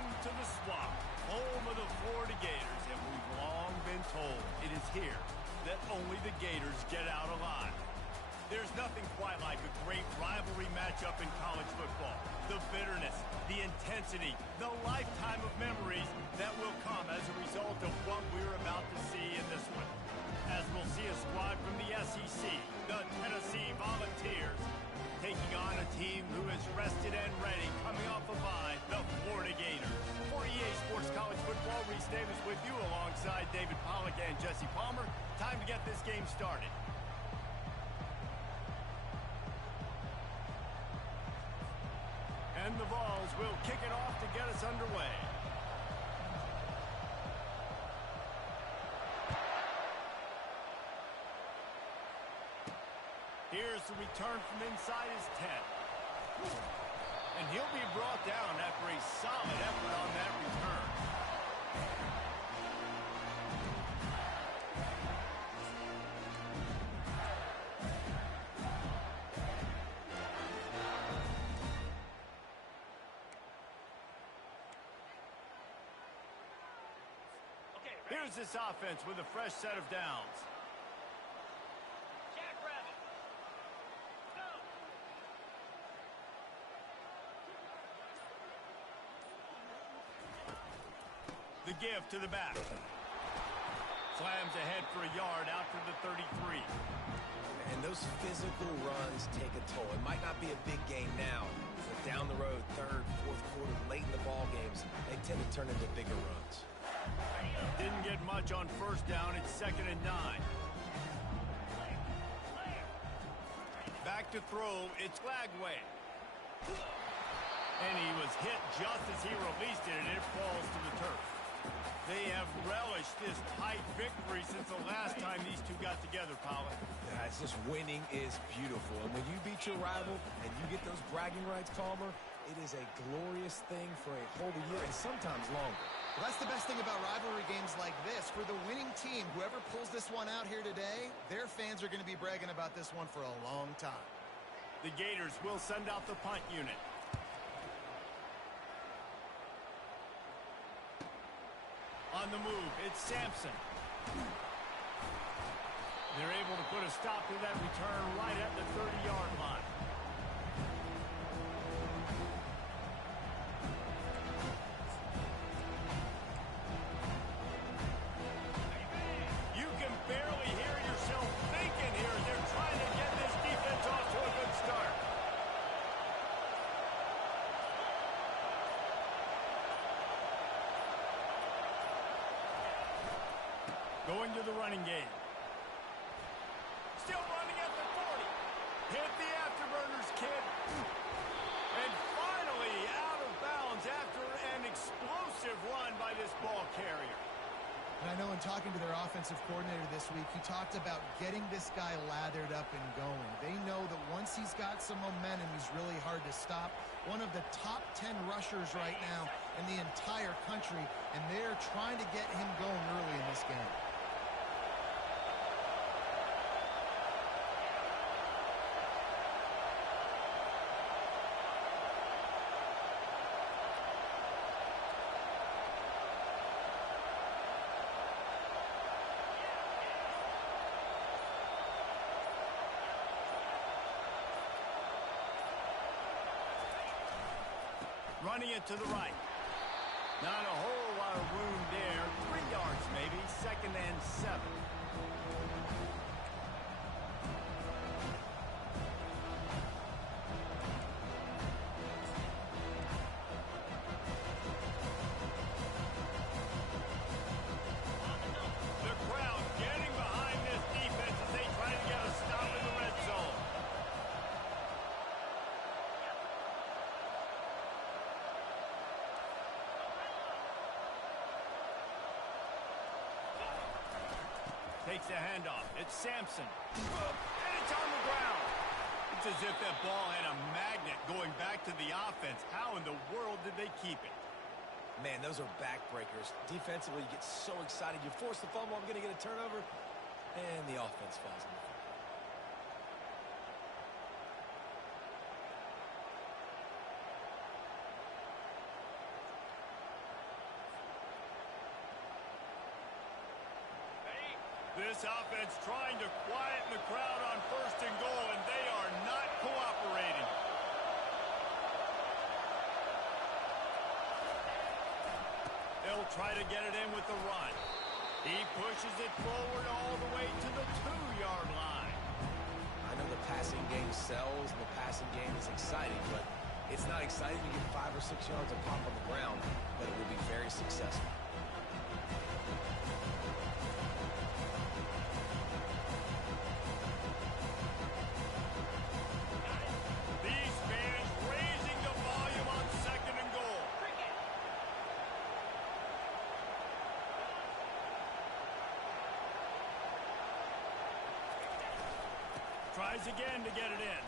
Welcome to the Swamp, home of the Florida Gators, and we've long been told it is here that only the Gators get out alive. There's nothing quite like a great rivalry matchup in college football. The bitterness, the intensity, the lifetime of memories that will come as a result of what we're about to see in this one. As we'll see a squad from the SEC, the Tennessee Volunteers, taking on a team who is rested and ready, coming off a bye, the Florida Gators. For EA Sports College Football, Reese Davis with you alongside David Pollack and Jesse Palmer. Time to get this game started. And the Vols will kick it off to get us underway. Here's the return from inside his 10. And he'll be brought down after a solid effort on that return. Here's this offense with a fresh set of downs. The give to the back. Slams ahead for a yard out to the 33. And those physical runs take a toll. It might not be a big game now, but down the road, third, fourth quarter, late in the ball games, they tend to turn into bigger runs. Didn't get much on first down. It's 2nd and 9. Back to throw. It's Flagway. And he was hit just as he released it, and it falls to the turf. They have relished this tight victory since the last time these two got together, Pollard. Yeah, it's just winning is beautiful. And when you beat your rival and you get those bragging rights, Palmer, it is a glorious thing for a whole year and sometimes longer. Well, that's the best thing about rivalry games like this. For the winning team, whoever pulls this one out here today, their fans are going to be bragging about this one for a long time. The Gators will send out the punt unit. On the move, it's Sampson. They're able to put a stop to that return right at the 30-yard line. You can barely hear yourself thinking here as they're trying to get this defense off to a good start. Going to the running game. Still running at the 40. Hit the afterburners, kid. And finally out of bounds after an explosive run by this ball carrier. And I know in talking to their offensive coordinator this week, he talked about getting this guy lathered up and going. They know that once he's got some momentum, he's really hard to stop. One of the top 10 rushers right now in the entire country, and they're trying to get him going early in this game. Running it to the right. Not a whole lot of room there. 3 yards maybe. 2nd and 7. The crowd getting behind this defense as they try to get a stop in the red zone. Takes the handoff. It's Sampson. And it's on the ground. It's as if that ball had a magnet going back to the offense. How in the world did they keep it? Man, those are backbreakers. Defensively, you get so excited. You force the fumble, I'm going to get a turnover, and the offense falls in the field. This offense trying to quieten the crowd on 1st and goal, and they are not cooperating. They'll try to get it in with the run. He pushes it forward all the way to the 2-yard line. I know the passing game sells and the passing game is exciting, but it's not exciting to get 5 or 6 yards of pop on the ground, but it will be very successful. These fans raising the volume on 2nd and goal. Tries again to get it in.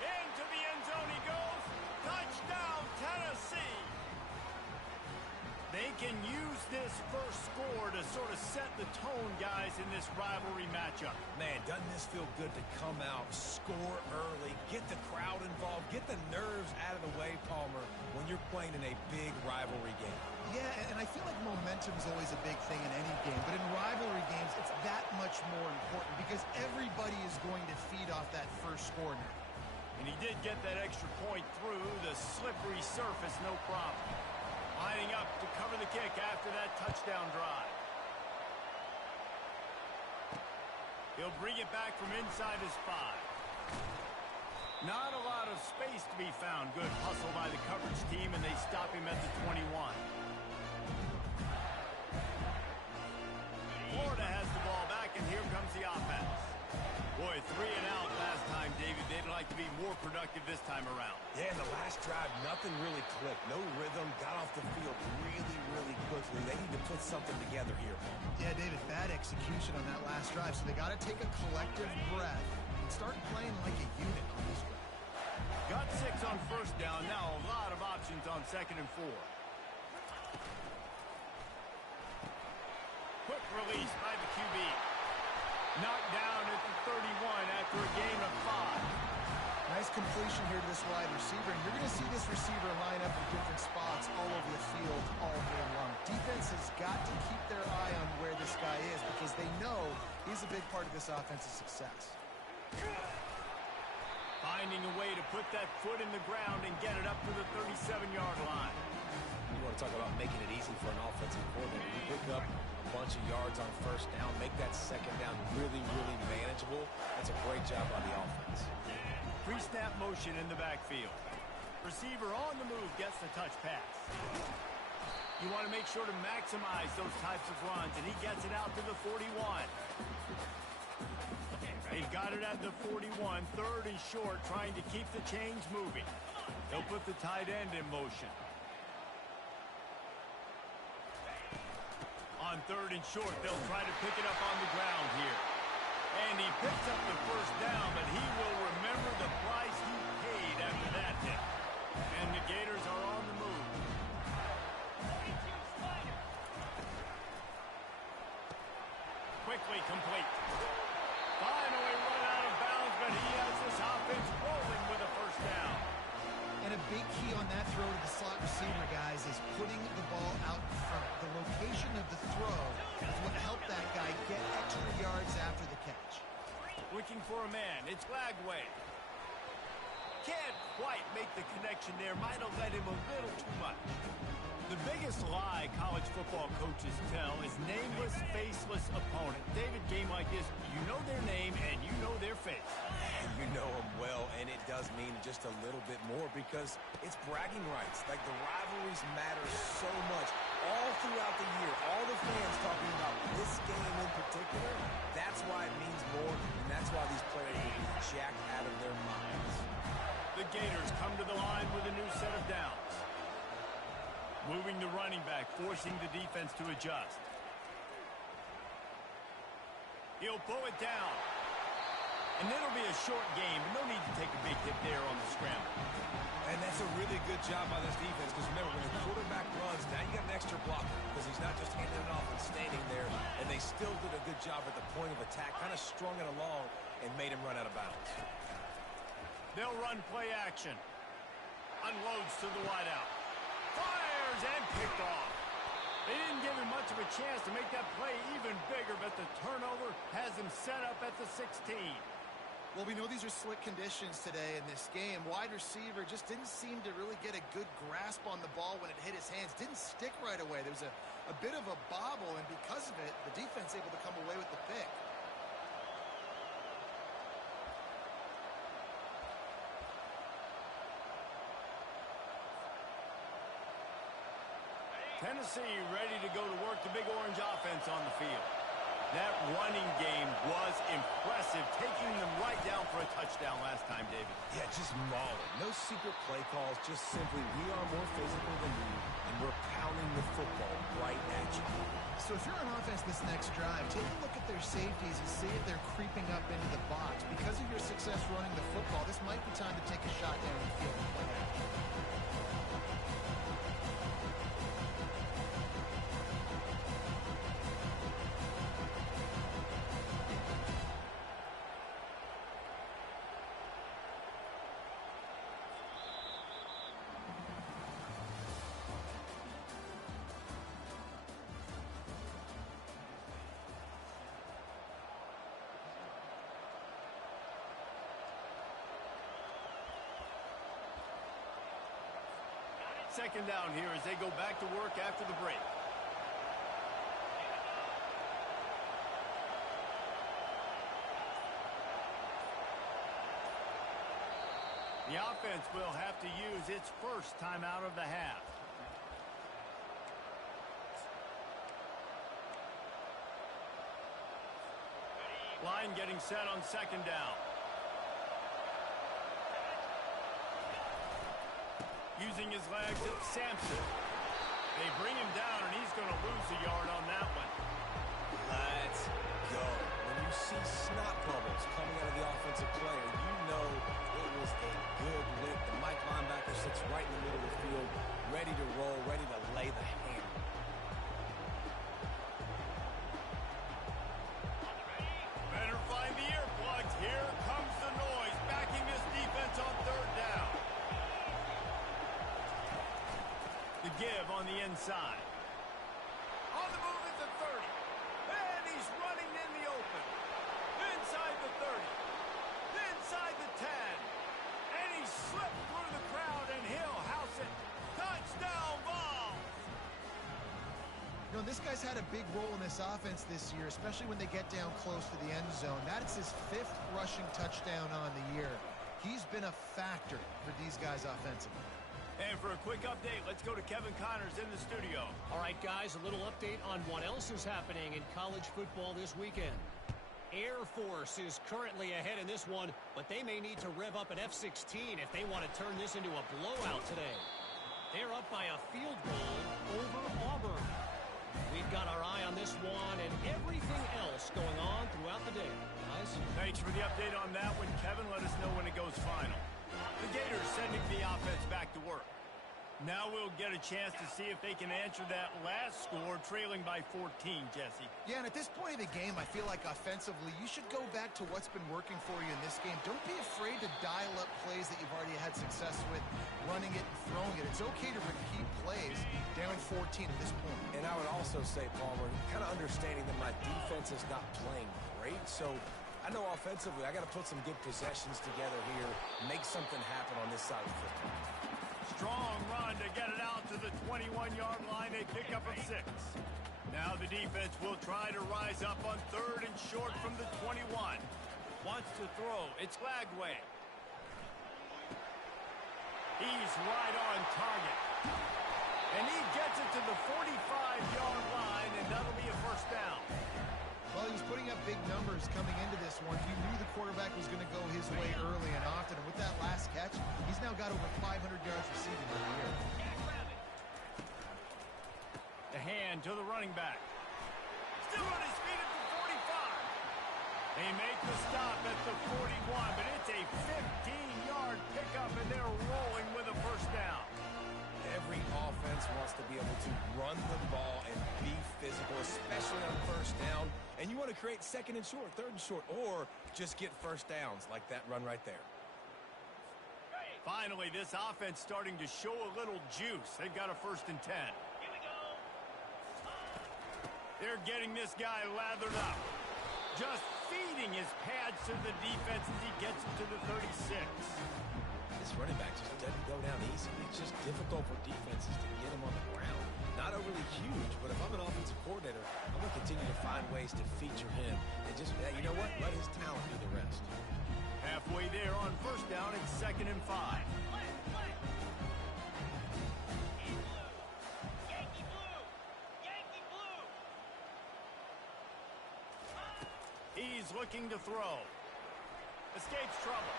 Into the end zone he goes. Touchdown, Tennessee. They can use this first score to sort of set the tone, guys, in this rivalry matchup. Man, doesn't this feel good to come out, score early, get the crowd involved, get the nerves out of the way, Palmer, when you're playing in a big rivalry game. Yeah, and I feel like momentum is always a big thing in any game, but in rivalry games, it's that much more important because everybody is going to feed off that first score now. And he did get that extra point through the slippery surface, no problem. Lining up to cover the kick after that touchdown drive. He'll bring it back from inside his 5. Not a lot of space to be found. Good hustle by the coverage team, and they stop him at the 21. Florida has the ball back, and here comes the offense. Boy, 3 and out last time, David. They'd like to be more productive this time around. Yeah, in the last drive, nothing really clicked. No rhythm, got off the field really quickly. They need to put something together here. Yeah, David, bad execution on that last drive, so they got to take a collective breath and start playing like a unit on this drive. Got 6 on 1st down. Now a lot of options on 2nd and 4. Quick release by the QB. Knocked down at the 31 after a gain of 5. Nice completion here to this wide receiver, and you're going to see this receiver line up in different spots all over the field all game long. Defense has got to keep their eye on where this guy is because they know he's a big part of this offense's success. Finding a way to put that foot in the ground and get it up to the 37-yard line. You want to talk about making it easy for an offensive coordinator. You pick up a bunch of yards on 1st down, make that 2nd down really manageable. That's a great job by the offense. Pre-snap motion in the backfield. Receiver on the move gets the touch pass. You want to make sure to maximize those types of runs, and he gets it out to the 41. He got it at the 41, 3rd and short, trying to keep the chains moving. They'll put the tight end in motion. On 3rd and short, they'll try to pick it up on the ground here. And he picks up the 1st down, but he will remember the price he paid after that hit. And the Gators are on the move. Quickly complete. Finally run out of bounds, but he has this offense rolling with a 1st down. And a big key on that throw to the slot receiver, guys, is putting the ball out in front. The location of the throw is what helped that guy get extra yards after the catch. Looking for a man. It's Lagway. Can't quite make the connection there. Might have led him a little too much. The biggest lie college football coaches tell is nameless, faceless opponent. David, game like this, you know their name and you know their face. You know them well, and it does mean just a little bit more because it's bragging rights. Like, the rivalries matter so much all throughout the year. All the fans talking about this game in particular, that's why it means more, and that's why these players will be jacked out of their minds. The Gators come to the line with a new set of downs. Moving the running back, forcing the defense to adjust. He'll pull it down. And it'll be a short game, but no need to take a big hit there on the scramble. And that's a really good job by this defense because, remember, when the quarterback runs, now you got an extra blocker because he's not just handing it off and standing there, and they still did a good job at the point of attack, kind of strung it along and made him run out of bounds. They'll run play action. Unloads to the wideout. Fires and picked off. They didn't give him much of a chance to make that play even bigger, but the turnover has him set up at the 16. Well, we know these are slick conditions today in this game. Wide receiver just didn't seem to really get a good grasp on the ball when it hit his hands. Didn't stick right away. There was a bit of a bobble, and because of it, the defense able to come away with the pick. Tennessee ready to go to work the Big Orange offense on the field. That running game was impressive, taking them right down for a touchdown last time, David. Yeah, just mauling. No secret play calls, just simply we are more physical than you, and we're pounding the football right at you. So if you're on offense this next drive, take a look at their safeties and see if they're creeping up into the box. Because of your success running the football, this might be time to take a shot down the field and play action. Second down here as they go back to work after the break. The offense will have to use its first timeout of the half. Line getting set on second down. Using his legs, it's Sampson. They bring him down, and he's going to lose a yard on that one. Let's go. When you see snot bubbles coming out of the offensive player, you know it was a good lick. The Mike linebacker sits right in the middle of the field, ready to roll, ready to lay the hammer. Better find the earplugs. Here comes the noise, backing this defense on third down. The give on the inside. On the move at the 30. And he's running in the open. Inside the 30. Inside the 10. And he slipped through the crowd, and he'll house it. Touchdown ball. You know, this guy's had a big role in this offense this year, especially when they get down close to the end zone. That's his 5th rushing touchdown on the year. He's been a factor for these guys offensively. And for a quick update, let's go to Kevin Connors in the studio. All right, guys, a little update on what else is happening in college football this weekend. Air Force is currently ahead in this one, but they may need to rev up an F-16 if they want to turn this into a blowout today. They're up by a field goal over Auburn. We've got our eye on this one and everything else going on throughout the day, guys. Thanks for the update on that one, Kevin. Let us know when it goes final. The Gators sending the offense back to work. Now we'll get a chance to see if they can answer that last score, trailing by 14, Jesse. Yeah, and at this point of the game, I feel like offensively, you should go back to what's been working for you in this game. Don't be afraid to dial up plays that you've already had success with, running it and throwing it. It's okay to repeat plays down 14 at this point. And I would also say, Palmer, kind of understanding that my defense is not playing great, so I know offensively I got to put some good possessions together here, make something happen on this side of the football. Strong run to get it out to the 21-yard line. They pick up a 6. Now the defense will try to rise up on 3rd and short from the 21. Wants to throw. It's Lagway. He's right on target. And he gets it to the 45-yard line, and that'll be a first down. Well, he was putting up big numbers coming into this one. He knew the quarterback was going to go his way early and often. And with that last catch, he's now got over 500 yards receiving on the year. The hand to the running back. Still on his feet at the 45. They make the stop at the 41, but it's a 15-yard pickup, and they're rolling with a first down. Every offense wants to be able to run the ball and be physical, especially on first down. And you want to create 2nd and short, 3rd and short, or just get first downs like that run right there. Finally, this offense starting to show a little juice. They've got a 1st and 10. They're getting this guy lathered up. Just feeding his pads to the defense as he gets him to the 36. This running back just doesn't go down easy. It's just difficult for defenses to get him on the ground. Not overly huge, but if I'm an offensive coordinator, I'm going to continue to find ways to feature him. And just, you know what? Let his talent do the rest. Halfway there on first down, it's 2nd and 5. He's looking to throw. Escapes trouble.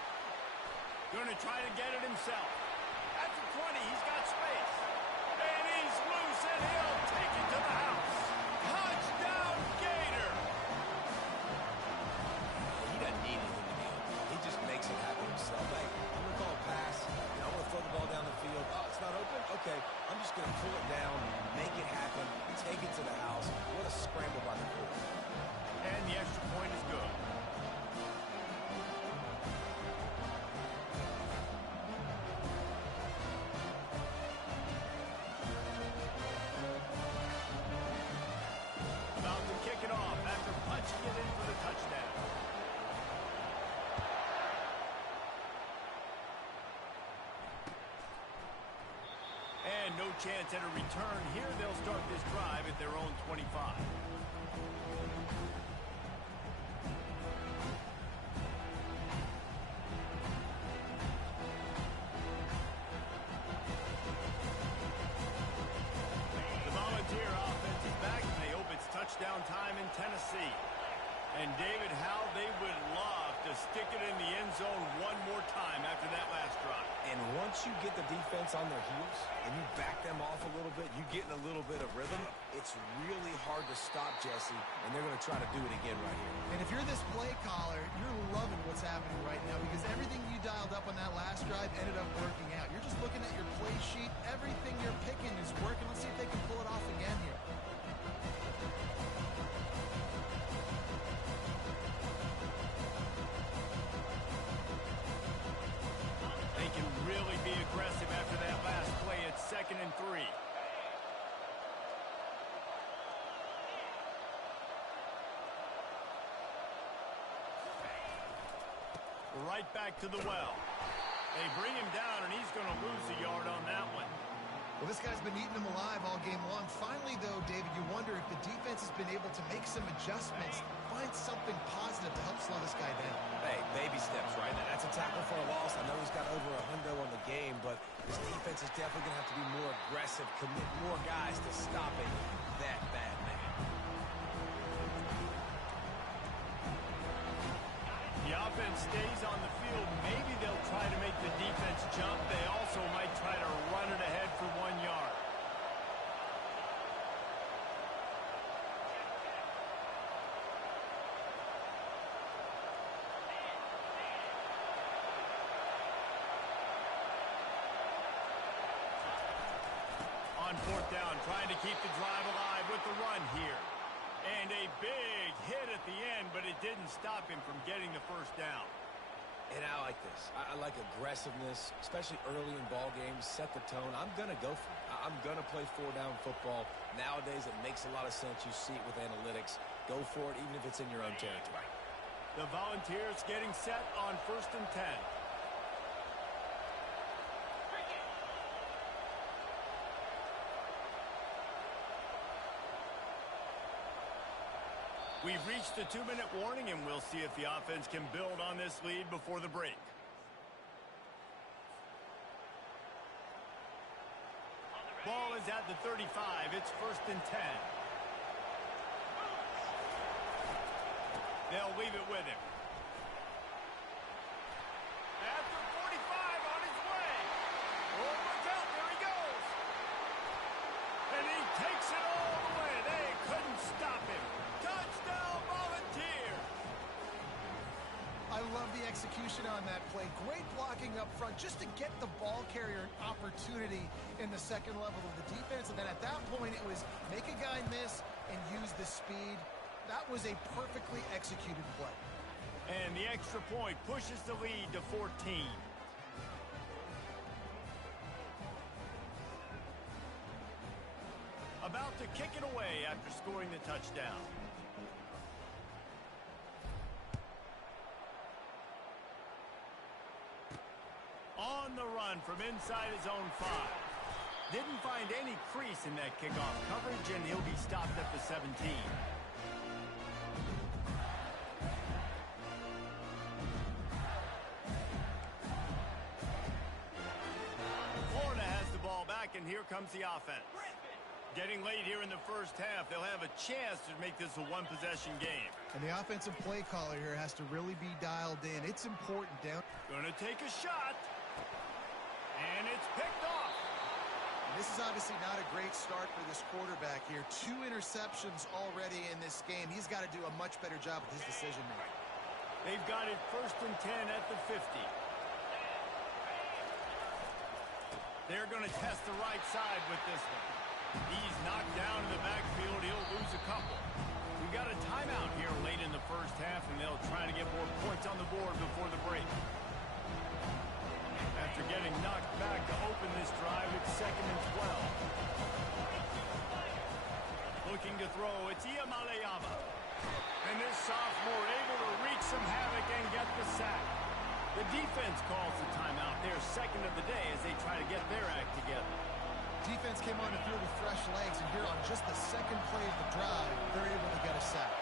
Going to try to get it himself. At the 20, he's got space. And he's loose, and he'll take it to the house. Touchdown, Gator! He doesn't need anything to be open. He just makes it happen himself. Hey, I'm going to call a pass. I'm going to throw the ball down the field. Oh, it's not open? Okay. I'm just going to pull it down, make it happen, take it to the house. What a scramble by the quarterback. And the extra point is good. About to kick it off after punching it in for the touchdown. And no chance at a return here. They'll start this drive at their own 25. Touchdown time in Tennessee. And David, how they would love to stick it in the end zone one more time after that last drive. And once you get the defense on their heels and you back them off a little bit, you get in a little bit of rhythm, it's really hard to stop, Jesse, and they're going to try to do it again right here. And if you're this play caller, you're loving what's happening right now because everything you dialed up on that last drive ended up working out. You're just looking at your play sheet. Everything you're picking is working. Let's see if they can pull it off again here. Really be aggressive after that last play. It's 2nd and 3. Right back to the well. They bring him down, and he's going to lose a yard on that one. Well, this guy's been eating them alive all game long. Finally, though, David, you wonder if the defense has been able to make some adjustments, find something positive to help slow this guy down. Hey, baby steps, right? That's a tackle for a loss. I know he's got over $100 on the game, but this defense is definitely going to have to be more aggressive, commit more guys to stopping that bad man. The offense stays on the field. Maybe they'll try to make the defense jump. They also might try to run it ahead for 1 yard. On 4th down, trying to keep the drive alive with the run here. And a big hit at the end, but it didn't stop him from getting the first down. And I like this. I like aggressiveness, especially early in ball games. Set the tone. I'm going to go for it. I'm going to play 4-down football. Nowadays, it makes a lot of sense. You see it with analytics. Go for it, even if it's in your own territory. The Volunteers getting set on 1st and 10. We've reached the 2-minute warning, and we'll see if the offense can build on this lead before the break. Ball is at the 35. It's 1st and 10. They'll leave it with him. At the 45, on his way. Oh, look out, there he goes. And he takes it all the way. They couldn't stop him. Touchdown, Volunteers! I love the execution on that play. Great blocking up front just to get the ball carrier an opportunity in the second level of the defense. And then at that point, it was make a guy miss and use the speed. That was a perfectly executed play. And the extra point pushes the lead to 14. About to kick it away after scoring the touchdown. On the run from inside his own 5. Didn't find any crease in that kickoff coverage, and he'll be stopped at the 17. Florida has the ball back, and here comes the offense. Getting late here in the first half, they'll have a chance to make this a one-possession game. And the offensive play caller here has to really be dialed in. It's important down. Gonna take a shot. And it's picked off. And this is obviously not a great start for this quarterback here. 2 interceptions already in this game. He's got to do a much better job with his decision-making. They've got it 1st and 10 at the 50. They're going to test the right side with this one. He's knocked down in the backfield. He'll lose a couple. We've got a timeout here late in the first half, and they'll try to get more points on the board before the break. After getting knocked back to open this drive, it's 2nd and 12. Looking to throw, it's Iamalayama. And this sophomore able to wreak some havoc and get the sack. The defense calls the timeout, their 2nd of the day, as they try to get their act together. Defense came on the field with fresh legs, and here on just the 2nd play of the drive, they're able to get a sack.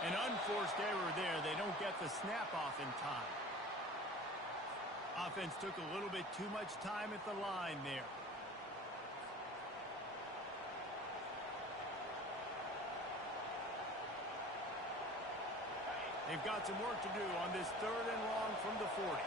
An unforced error there. They don't get the snap off in time. Offense took a little bit too much time at the line there. They've got some work to do on this 3rd and long from the 40.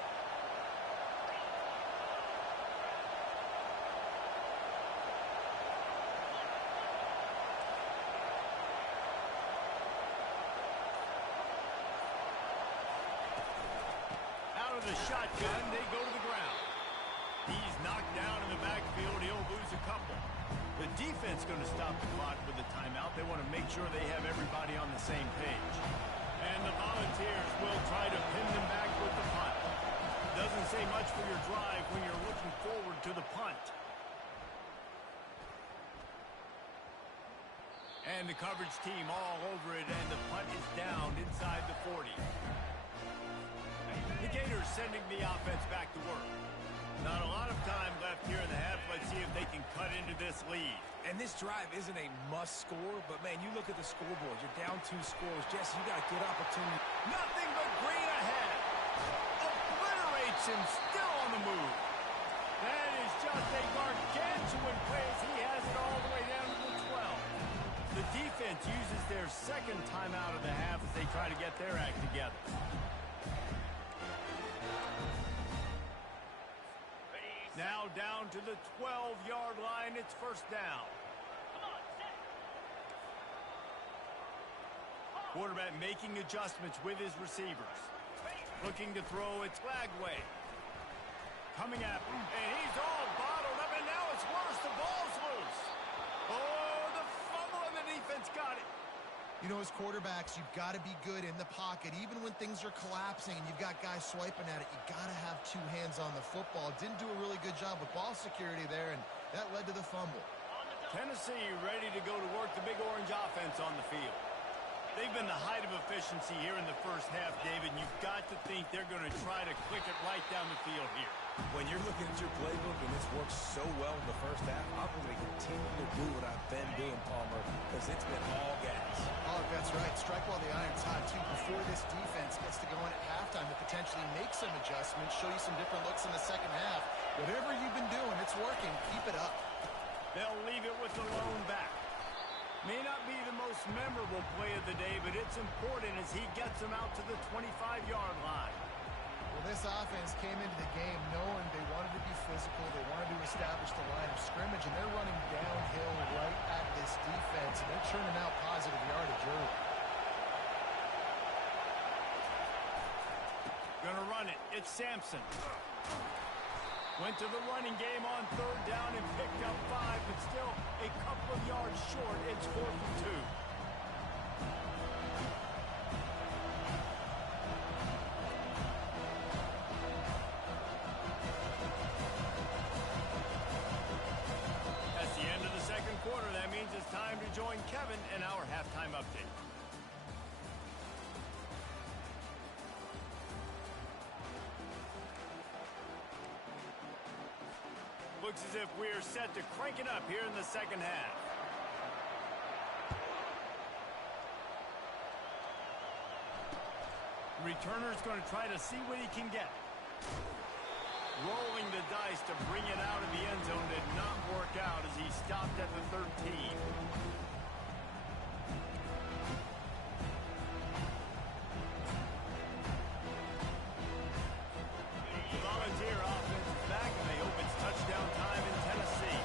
The shotgun, they go to the ground. He's knocked down in the backfield. He'll lose a couple. The defense going to stop the clock with the timeout. They want to make sure they have everybody on the same page. And the Volunteers will try to pin them back with the punt. Doesn't say much for your drive when you're looking forward to the punt. And the coverage team all over it, and the punt is down inside the 40. The Gators sending the offense back to work. Not a lot of time left here in the half. Let's see if they can cut into this lead. And this drive isn't a must score, but, man, you look at the scoreboard. You're down 2 scores. Jesse, you got a good opportunity. Nothing but green ahead. Obliterates him, still on the move. That is just a gargantuan play as he has it all the way down to the 12. The defense uses their 2nd timeout of the half as they try to get their act together. Now down to the 12-yard line. It's 1st down. Quarterback making adjustments with his receivers. Looking to throw. It's Lagway. Coming at him. And he's all bottled up. And now it's worse. The ball's loose. Oh, the fumble and the defense got it. You know, as quarterbacks, you've got to be good in the pocket. Even when things are collapsing and you've got guys swiping at it, you got to have 2 hands on the football. Didn't do a really good job with ball security there, and that led to the fumble. Tennessee ready to go to work, the Big Orange offense on the field. They've been the height of efficiency here in the first half, David. You've got to think they're going to try to click it right down the field here. When you're looking at your playbook and it's worked so well in the first half, I'm going to continue to do what I've been doing, Palmer, because it's been all gas. Oh, that's right. Strike while the iron's hot, too, before this defense gets to go in at halftime to potentially make some adjustments, show you some different looks in the second half. Whatever you've been doing, it's working. Keep it up. They'll leave it with the lone back. May not be the most memorable play of the day, but it's important as he gets them out to the 25-yard line. Well, this offense came into the game knowing they wanted to be physical, they wanted to establish the line of scrimmage, and they're running downhill right at this defense, and they're churning out positive yardage early. Gonna run it. It's Sampson. Went to the running game on third down and picked up 5, but still a couple of yards short. It's 4th and 2. That's the end of the second quarter. That means it's time to join Kevin in our halftime update. Looks as if we're set to crank it up here in the second half. Returner's going to try to see what he can get. Rolling the dice to bring it out of the end zone did not work out as he stopped at the 13. The Volunteer offense is back, and they hope it's touchdown time in Tennessee.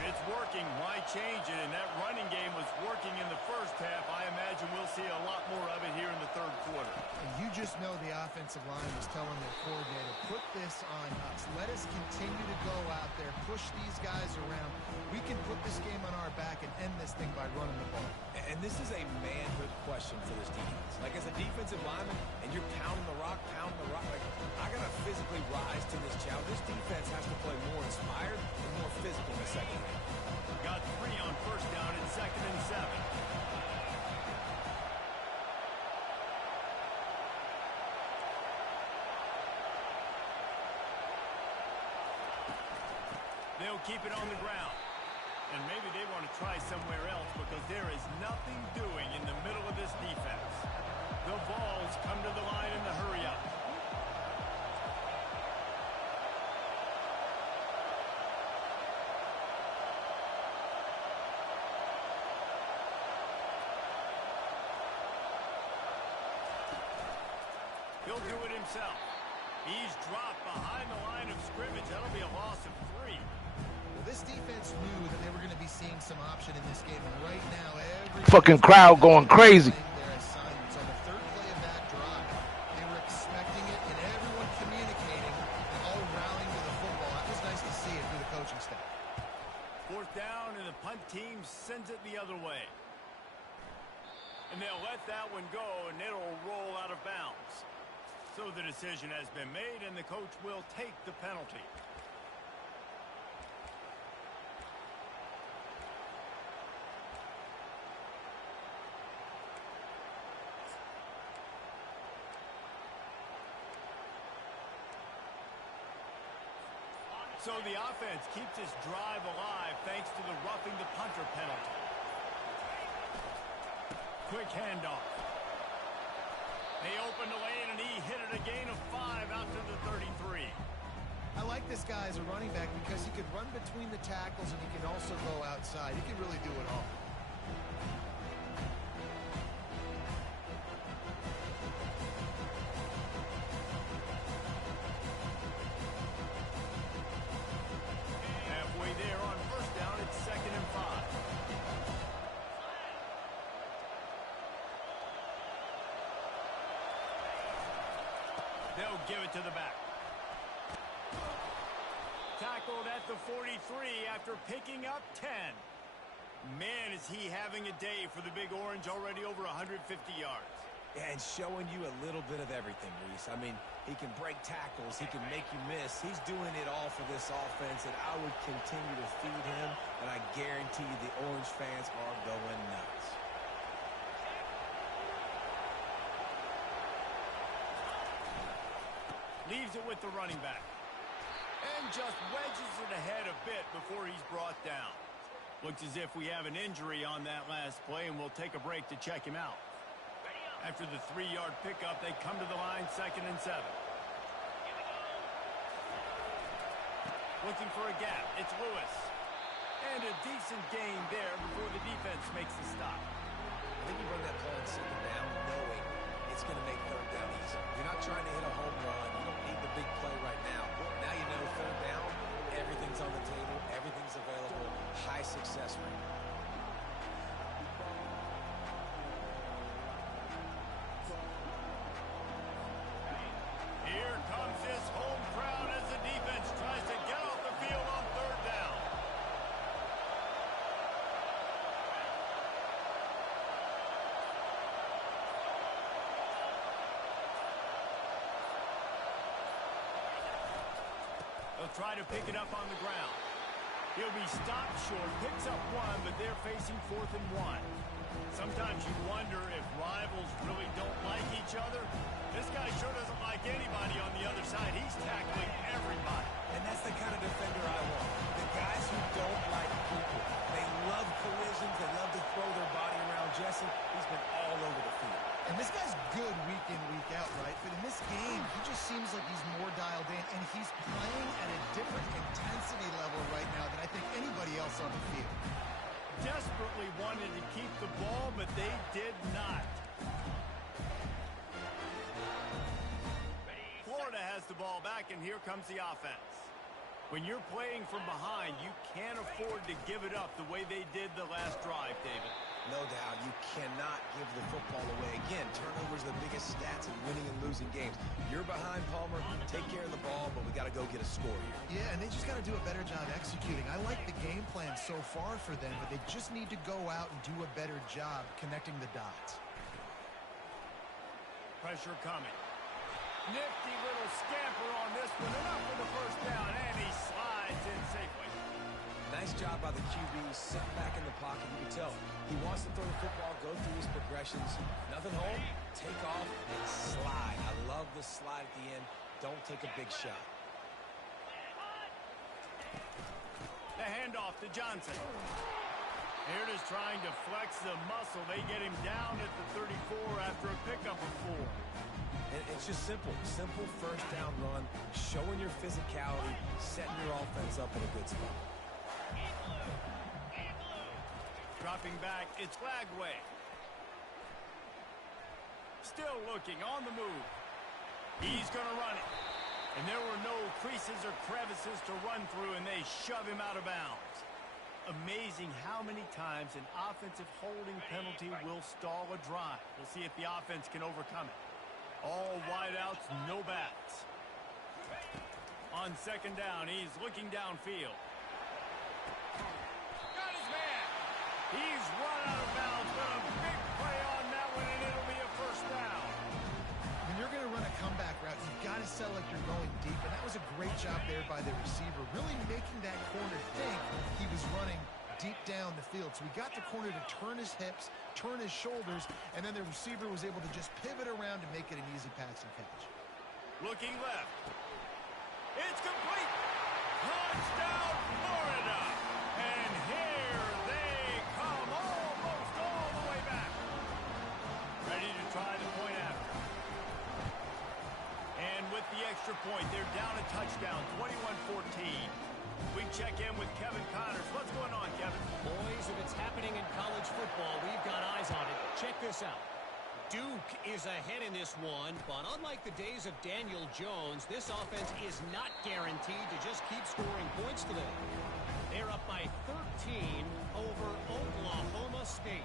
If it's working, why change it? And that running game was working in the first half. I imagine we'll see a lot more of it here in the third quarter. And you just know the offensive line was telling their coordinator, put this on us. Let us continue to go out there, push these guys around. We can put this game on our back and end this thing by running the ball. And this is a manhood question for this defense. Like, as a defensive lineman, and you're pounding the rock, like, I got to physically rise to this challenge. This defense has to play more inspired and more physical in the second half. Got 3 on first down and 2nd and 7. They'll keep it on the ground. And maybe they want to try somewhere else because there is nothing doing in the middle of this defense. The balls come to the line in the hurry up. He'll do it himself. He's dropped behind the line of scrimmage. That'll be a loss of 3. Well, this defense knew that they were going to be seeing some option in this game, and right now, every fucking crowd going crazy. Their assignments on the third play of that drive, they were expecting it, and everyone communicating and all rallying to the football. That was nice to see it through the coaching staff. 4th down, and the punt team sends it the other way. And they'll let that one go, and it'll roll out of bounds. So the decision has been made, and the coach will take the penalty. So the offense keeps its drive alive thanks to the roughing the punter penalty. Quick handoff. They opened the lane, and he hit it a gain of 5 out to the 33. I like this guy as a running back because he could run between the tackles and he can also go outside. He can really do it all. Halfway there on first down, it's 2nd and 5. They'll give it to the back. Tackled at the 43 after picking up 10. Man, is he having a day for the Big Orange, already over 150 yards. And showing you a little bit of everything, Reese. I mean, he can break tackles. He can make you miss. He's doing it all for this offense, and I would continue to feed him, and I guarantee you the Orange fans are going nuts. Leaves it with the running back. And just wedges it ahead a bit before he's brought down. Looks as if we have an injury on that last play, and we'll take a break to check him out. After the 3-yard pickup, they come to the line 2nd and 7. Looking for a gap. It's Lewis. And a decent gain there before the defense makes the stop. I think you run that play on 2nd down knowing it's going to make 3rd down easy. You're not trying to hit a home run. You don't need the big play right now. Now you know 3rd down, everything's on the table, everything's available, high success rate. Here comes this home crowd as the defense tries to He'll try to pick it up on the ground. He'll be stopped short, picks up one, but they're facing 4th and 1. Sometimes you wonder if rivals really don't like each other. This guy sure doesn't like anybody on the other side. He's tackling everybody. And that's the kind of defender I want. The guys who don't like people. They love collisions. They love to throw their body around. Jesse, he's been all over the field. And this guy's good week in, week out, right? But in this game, he just seems like he's more dialed in, and he's playing at a different intensity level right now than I think anybody else on the field. Desperately wanted to keep the ball, but they did not. Florida has the ball back, and here comes the offense. When you're playing from behind, you can't afford to give it up the way they did the last drive, David. No doubt, you cannot give the football away. Again, turnovers are the biggest stats in winning and losing games. You're behind, Palmer. Take care of the ball, but we got to go get a score here. Yeah, and they just got to do a better job executing. I like the game plan so far for them, but they just need to go out and do a better job connecting the dots. Pressure coming. Nifty little scamper on this one, enough for the first down, and he slides in safely. Nice job by the QB, sitting back in the pocket. You can tell he wants to throw the football, go through his progressions. Nothing home, take off, and slide. I love the slide at the end. Don't take a big shot. The handoff to Johnson. Here it is trying to flex the muscle. They get him down at the 34 after a pickup of 4. And it's just simple. Simple first down run, showing your physicality, setting your offense up in a good spot. Dropping back, it's Lagway. Still looking, on the move. He's going to run it. And there were no creases or crevices to run through, and they shove him out of bounds. Amazing how many times an offensive holding penalty will stall a drive. We'll see if the offense can overcome it. All wideouts, no bats. On 2nd down, he's looking downfield. Got his man. He's run out of bounds, but a big play on that one, and it'll be a first down. When you're going to run a comeback route, you've got to sell like you're going deep, and that was a great job there by the receiver, really making that corner think he was running deep down the field. So we got the corner to turn his hips, turn his shoulders, and then the receiver was able to just pivot around and make it an easy pass and catch. Looking left. It's complete. Touchdown, Florida. And here they come, almost all the way back. Ready to try the point after. And with the extra point, they're down a touchdown, 21-14. We check in with Kevin Connors. What's going on, Kevin? Boys, if it's happening in college football, we've got eyes on it. Check this out. Duke is ahead in this one, but unlike the days of Daniel Jones, this offense is not guaranteed to just keep scoring points today. They're up by 13 over Oklahoma State.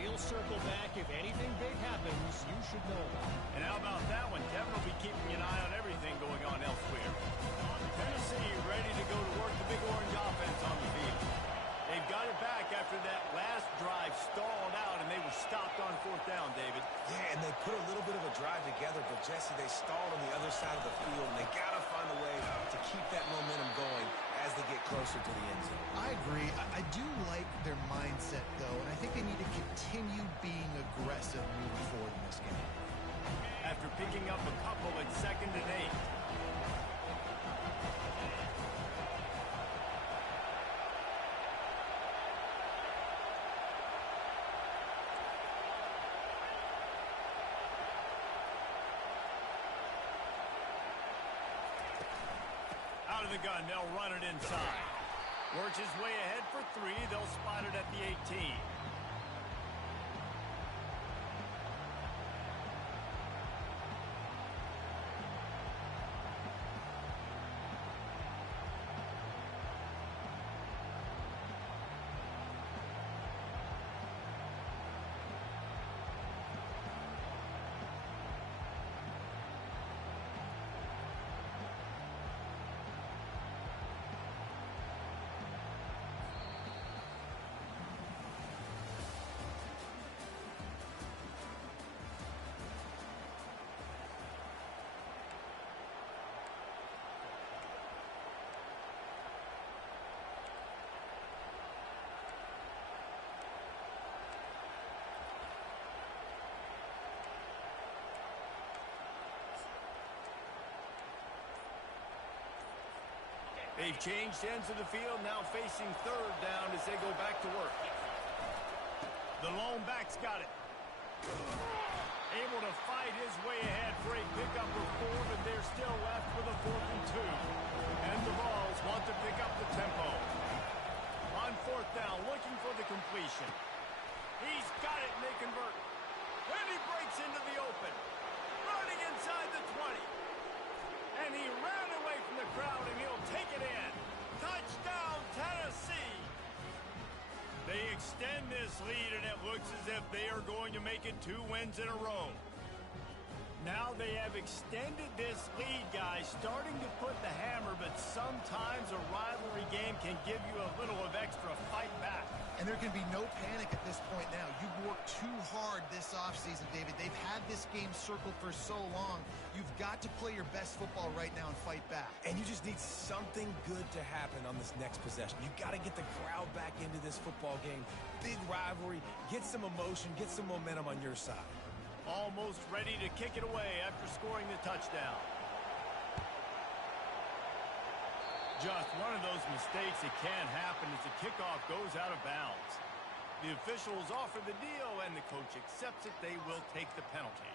We'll circle back. If anything big happens, you should know about it. And how about that one? Kevin will be keeping an eye on everything going on elsewhere. Tennessee ready to go to work the Big Orange offense on the field. They've got it back after that last drive stalled out, and they were stopped on 4th down, David. Yeah, and they put a little bit of a drive together, but Jesse, they stalled on the other side of the field, and they got to find a way to keep that momentum going as they get closer to the end zone. I agree. I do like their mindset, though, and I think they need to continue being aggressive moving forward in this game. After picking up a couple at 2nd and 8. Out of the gun, they'll run it inside. Works his way ahead for 3. They'll spot it at the 18. They've changed ends of the field, now facing third down as they go back to work. The lone back's got it. Able to fight his way ahead for a pickup of 4, but they're still left with a 4th and 2. And the Vols want to pick up the tempo. On 4th down, looking for the completion. He's got it, and they convert. And he breaks into the open. Running inside the 20. And he ran away from the crowd, and he'll take it in. Touchdown, Tennessee! They extend this lead, and it looks as if they are going to make it 2 wins in a row. Now they have extended this lead, guys, starting to put the hammer, but sometimes a rivalry game can give you a little of extra fight back. And there can be no panic at this point now. You've worked too hard this offseason, David. They've had this game circled for so long. You've got to play your best football right now and fight back. And you just need something good to happen on this next possession. You got to get the crowd back into this football game. Big rivalry. Get some emotion. Get some momentum on your side. Almost ready to kick it away after scoring the touchdown. Just one of those mistakes that can happen as the kickoff goes out of bounds. The officials offer the deal, and the coach accepts it. They will take the penalty.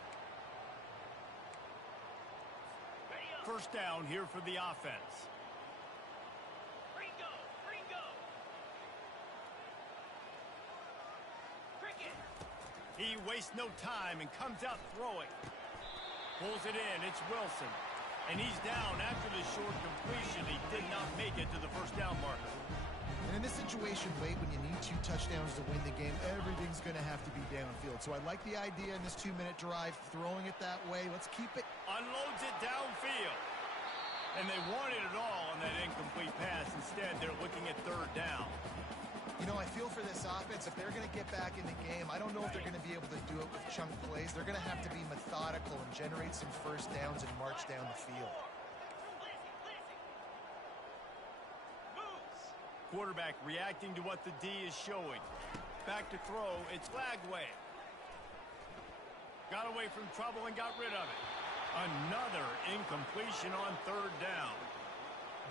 First down here for the offense. Ringo! Cricket! He wastes no time and comes out throwing. Pulls it in. It's Wilson. And he's down after the short completion. He did not make it to the first down marker. And in this situation, Wade, when you need 2 touchdowns to win the game, everything's going to have to be downfield. So I like the idea in this 2-minute drive, throwing it that way. Let's keep it. Unloads it downfield. And they wanted it all on that incomplete pass. Instead, they're looking at third down. You know, I feel for this offense, if they're going to get back in the game, I don't know if they're going to be able to do it with chunk plays. They're going to have to be methodical and generate some first downs and march down the field. Quarterback reacting to what the D is showing. Back to throw. It's Lagway. Got away from trouble and got rid of it. Another incompletion on third down.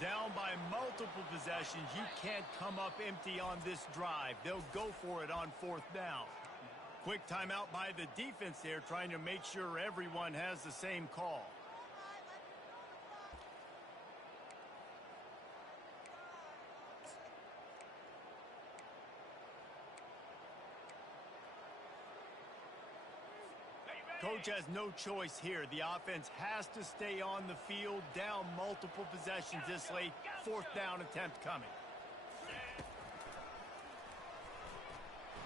Down by multiple possessions. You can't come up empty on this drive. They'll go for it on 4th down. Quick timeout by the defense there, trying to make sure everyone has the same call. Coach has no choice here. The offense has to stay on the field, down multiple possessions this late. 4th down attempt coming.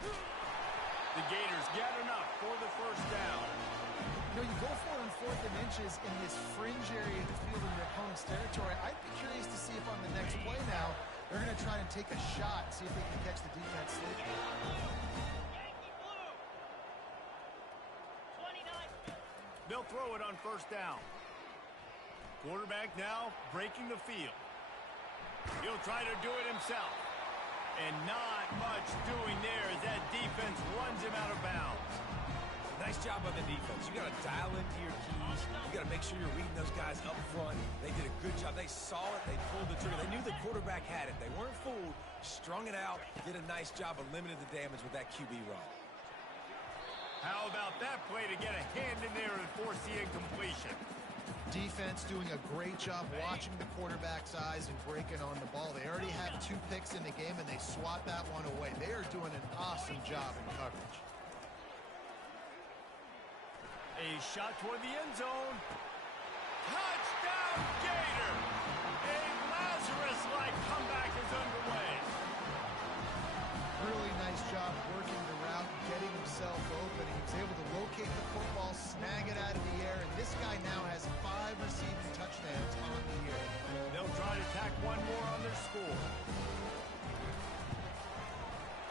The Gators get enough for the first down. You know, you go for it on 4th and inches in this fringe area of the field in your opponent's territory. I'd be curious to see if on the next play now, they're going to try and take a shot, see if they can catch the defense sleeping. They'll throw it on first down. Quarterback now breaking the field. He'll try to do it himself. And not much doing there as that defense runs him out of bounds. Nice job on the defense. You got to dial into your keys. You got to make sure you're reading those guys up front. They did a good job. They saw it. They pulled the trigger. They knew the quarterback had it. They weren't fooled. Strung it out. Did a nice job of limiting the damage with that QB run. How about that play to get a hand in there and force the incompletion? Defense doing a great job watching the quarterback's eyes and breaking on the ball. They already have 2 picks in the game, and they swat that one away. They are doing an awesome job in coverage. A shot toward the end zone. Touchdown, Gator! A Lazarus-like comeback is underway. Really nice job working the route, getting himself open. He was able to locate the football, snag it out of the air, and this guy now has 5 receiving touchdowns on the year. They'll try to tack one more on their score.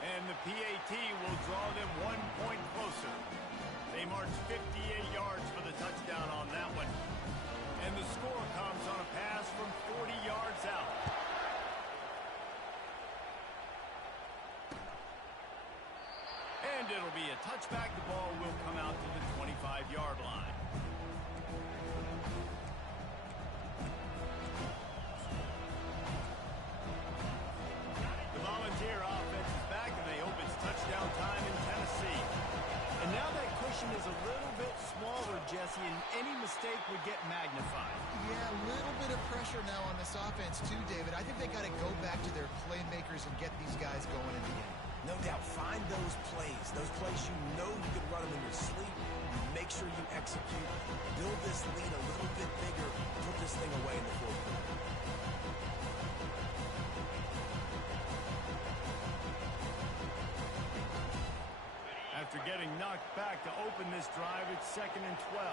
And the PAT will draw them 1 point closer. They march 58 yards for the touchdown on that one. And the score comes on a pass from 40 yards out. And it'll be a touchback. The ball will come out to the 25-yard line. pressure now on this offense too, David. I think they got to go back to their playmakers and get these guys going in the game. No doubt. Find those plays you know you can run them in your sleep. Make sure you execute. Build this lead a little bit bigger. Put this thing away in the fourth quarter. After getting knocked back to open this drive, it's 2nd and 12.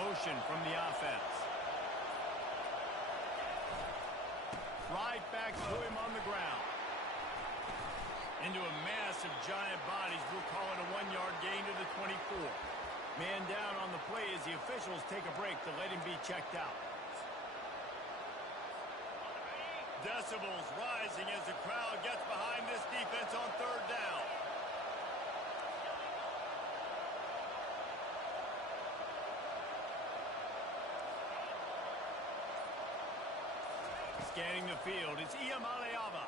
Motion from the offense. Right back to him on the ground. Into a mass of giant bodies. We'll call it a 1-yard gain to the 24. Man down on the play as the officials take a break to let him be checked out. Decibels rising as the crowd gets behind this defense on 3rd down. Scanning the field, it's Iamaleava.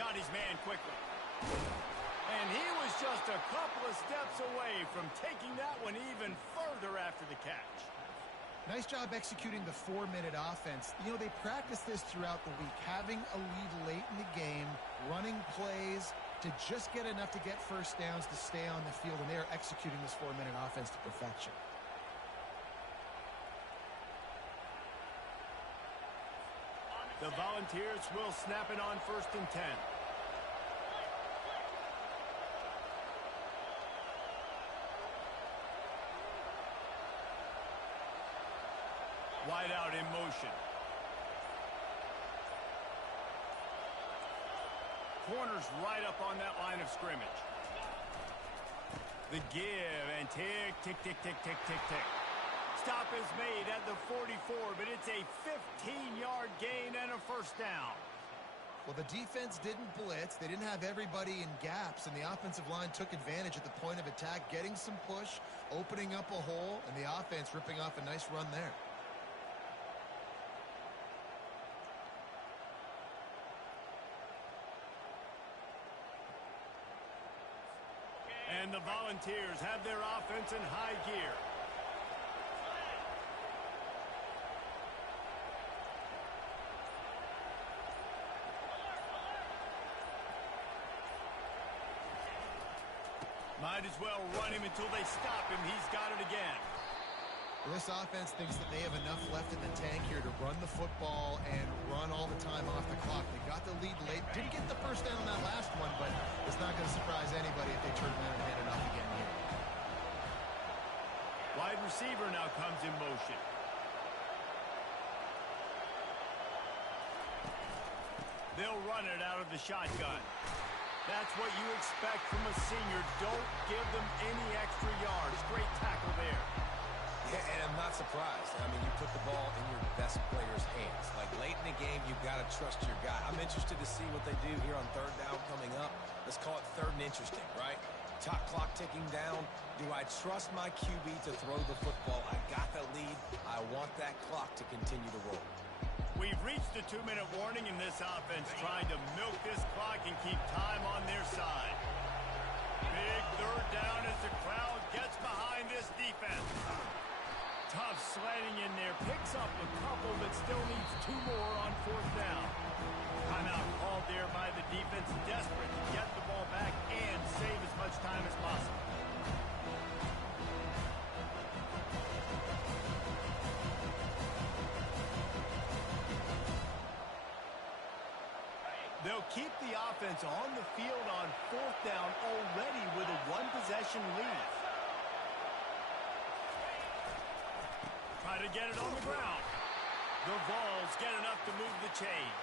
Got his man quickly. And he was just a couple of steps away from taking that one even further after the catch. Nice job executing the 4-minute offense. You know, they practice this throughout the week, having a lead late in the game, running plays to just get enough to get first downs to stay on the field, and they are executing this 4-minute offense to perfection. The Volunteers will snap it on 1st and 10. Wide out in motion. Corners right up on that line of scrimmage. The give and tick, tick, tick, tick, tick, tick, tick. Stop is made at the 44, but it's a 15-yard gain and a first down. Well, the defense didn't blitz. They didn't have everybody in gaps, and the offensive line took advantage at the point of attack, getting some push, opening up a hole, and the offense ripping off a nice run there. And the Volunteers have their offense in high gear. Might as well run him until they stop him. He's got it again. Well, this offense thinks that they have enough left in the tank here to run the football and run all the time off the clock. They got the lead late. Didn't get the first down on that last one, but it's not going to surprise anybody if they turn around and hand it off again here. Wide receiver now comes in motion. They'll run it out of the shotgun. That's what you expect from a senior. Don't give them any extra yards. Great tackle there. Yeah, and I'm not surprised. I mean, you put the ball in your best player's hands. Like, late in the game, you've got to trust your guy. I'm interested to see what they do here on 3rd down coming up. Let's call it 3rd and interesting, right? Top clock ticking down. Do I trust my QB to throw the football? I got the lead. I want that clock to continue to roll. We've reached the 2-minute warning in this offense, trying to milk this clock and keep time on their side. Big 3rd down as the crowd gets behind this defense. Tough slanting in there, picks up a couple, but still needs 2 more on 4th down. Timeout called there by the defense, desperate to get the ball back and save as much time as possible. They'll keep the offense on the field on 4th down already with a 1-possession lead. Try to get it on the ground. The Vols get enough to move the chains.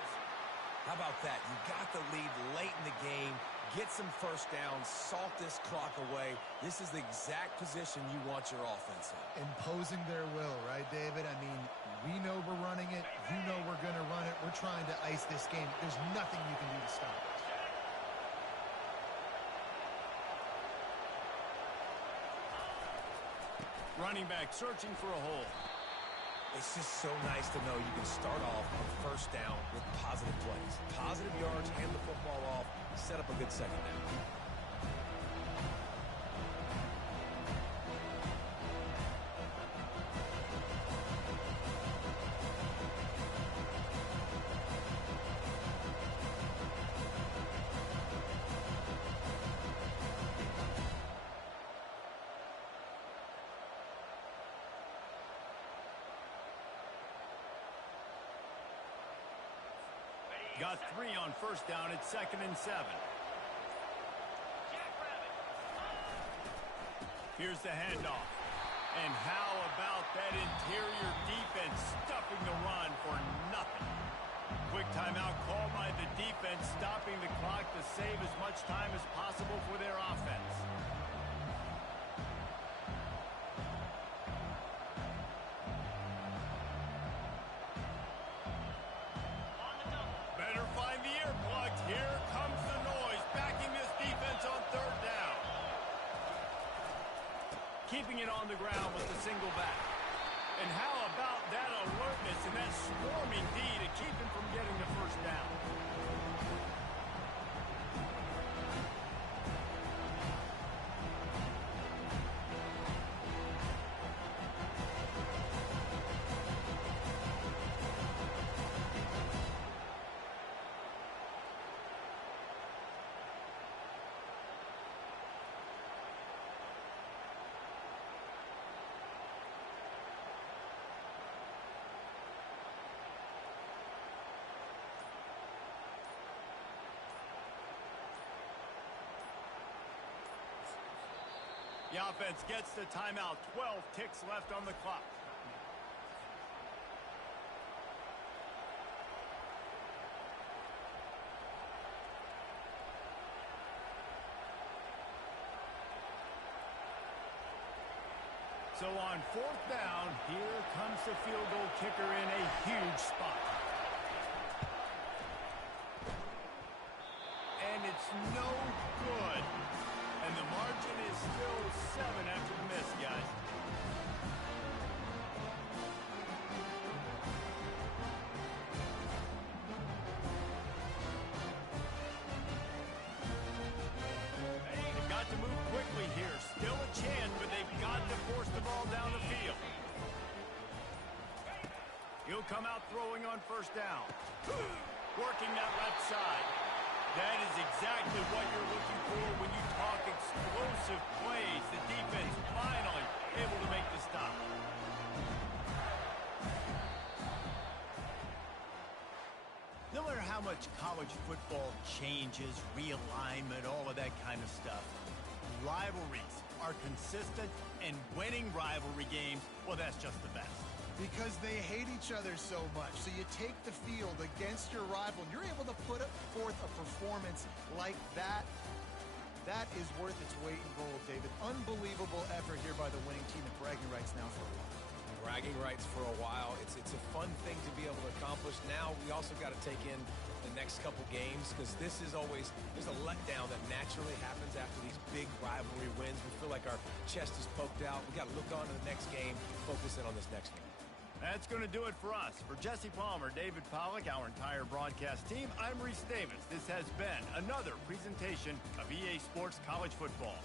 How about that? You got the lead late in the game. Get some first downs. Salt this clock away. This is the exact position you want your offense in. Imposing their will, right, David? I mean, we know we're running it. You know we're going to run it. We're trying to ice this game. There's nothing you can do to stop it. Running back searching for a hole. It's just so nice to know you can start off on 1st down with positive plays. Positive yards, hand the football off, set up a good 2nd down. got 3 on first down at 2nd and 7. Here's the handoff. And how about that interior defense stuffing the run for nothing? Quick timeout called by the defense, stopping the clock to save as much time as possible for their offense. Better find the earplugs. Here comes the noise, backing this defense on 3rd down. Keeping it on the ground with the single back. And how about that alertness and that swarming D to keep him from getting the first down? The offense gets the timeout. 12 ticks left on the clock. So on 4th down, here comes the field goal kicker in a huge spot. And it's no good. And the margin is still 7 after the miss, guys. They've got to move quickly here. Still a chance, but they've got to force the ball down the field. He'll come out throwing on 1st down. Working that left side. That is exactly what you're looking for when you talk explosive plays. The defense finally able to make the stop. No matter how much college football changes, realignment, all of that kind of stuff, rivalries are consistent, and winning rivalry games, well, that's just the best. Because they hate each other so much. So you take the field against your rival, and you're able to put forth a performance like that. That is worth its weight in gold, David. Unbelievable effort here by the winning team, and bragging rights now for a while. Bragging rights for a while. It's a fun thing to be able to accomplish. Now we also got to take in the next couple games, because this is always, there's a letdown that naturally happens after these big rivalry wins. We feel like our chest is poked out. We got to look on to the next game, focus in on this next game. That's going to do it for us. For Jesse Palmer, David Pollack, our entire broadcast team, I'm Reese Davis. This has been another presentation of EA Sports College Football.